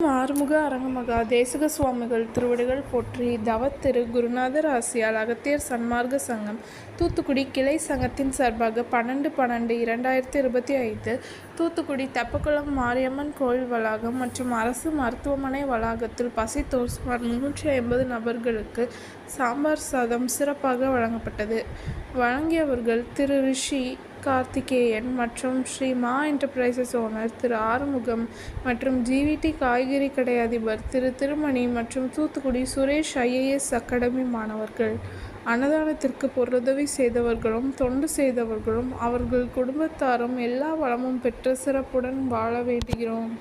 ஆறுமுக அரங்கமகா தேசிக சுவாமிகள் திருவடிகள் போற்றி. தவத்திரு குருநாதர் ஆசியால் அகத்தியர் சன்மார்க்க சங்கம் தூத்துக்குடி கிளை சங்கத்தின் சார்பாக 12/12/2025 தூத்துக்குடி தெப்பக்குளம் மாரியம்மன் கோயில் வளாகம் மற்றும் அரசு மருத்துவமனை வளாகத்தில் பசித்தோர் சுமார் 350 நபர்களுக்கு சாம்பார் சாதம் சிறப்பாக வழங்கப்பட்டது. வழங்கியவர்கள் திரு ரிஷி கார்த்திகேயன் மற்றும் ஸ்ரீ மா என்டர்பிரைசஸ் ஓனர் திரு ஆறுமுகம் மற்றும் ஜிவிடி காய்கறி கடை அதிபர் திரு திருமணி மற்றும் தூத்துக்குடி சுரேஷ் IAS அகாடமி மாணவர்கள். அன்னதானத்திற்கு பொருளுதவி செய்தவர்களும் தொண்டு செய்தவர்களும் அவர்கள் குடும்பத்தாரும் எல்லா வளமும் பெற்று சிறப்புடன் வாழ வேண்டுகிறோம்.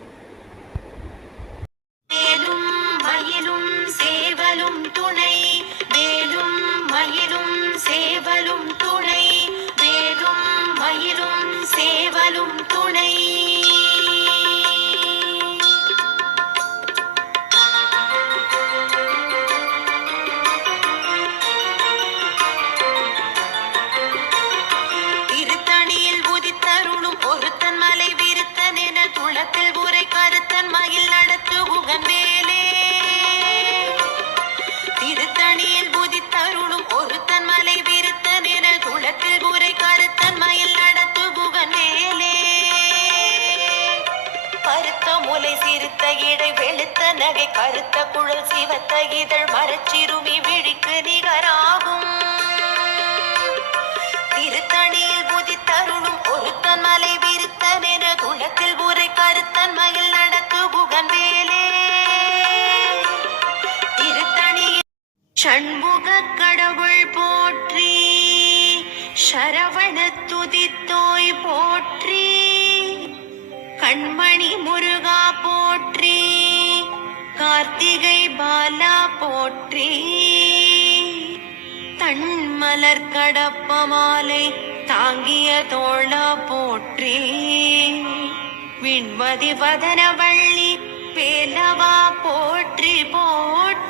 சிறுத்த இடை வெளுத்த நகை கருத்த குழல் சிவத்த இதழ் மரச்சிறுமி விழிக்கு நிகராகும். திருத்தணியில் புதித்தருளும் ஒருத்தன் மலை விருத்தன் என குளத்தில் உரை கருத்தன் மயில் நடத்து புகன் வேலே. திருத்தணியில் சண்முக கடவுள் போற்றி, சரவண துதித்தோய் போற்றி, கண்மணி முருகா போற்றி, கார்த்திகை பாலா போற்றி, தன்மலர் கடப்ப மாலை தாங்கிய தோளா போற்றி, விண்மதி வதனவள்ளி பேலவா போற்றி போற்றி.